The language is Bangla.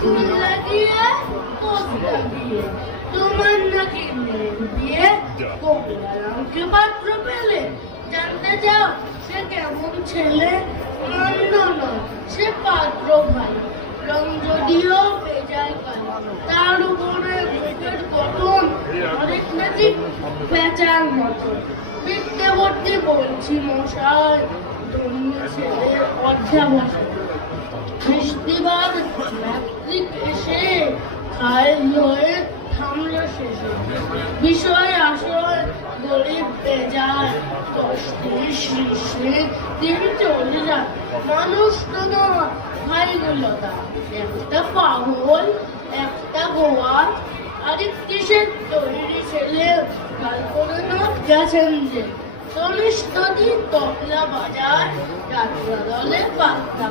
ফুল লাগিয়ে পোষ লাগিয়ে তোমার নাকি মেয়ে দিয়ে কমলারামকে পাত্র পেলে জানতে চাও সে কেমন ছেলে না সে পাত্র ভাই রং যদিও বেজায় কালো তার উপরে মুখের গঠন অনেক নাকি বেচার মতন বিদ্যাবর্তী বলছি মশাই ধন্য ছেলের অধ্যাবসায় বৃষ্টিবাদ ম্যাট্রিক এসে খায় হয়ে থামলো শেষে বিষয় আশয় গরিব বেজায় 10 শীর্ষে দিন চলে যায় মানুষ তো নয় ভাইগুলো একটা পাগল একটা গোয়া আরেকটি সে তৈরি ছেলে কাল করে না গেছেন যে চল্লিশ নদী তবলা বাজার যাত্রা দলে পাত্তা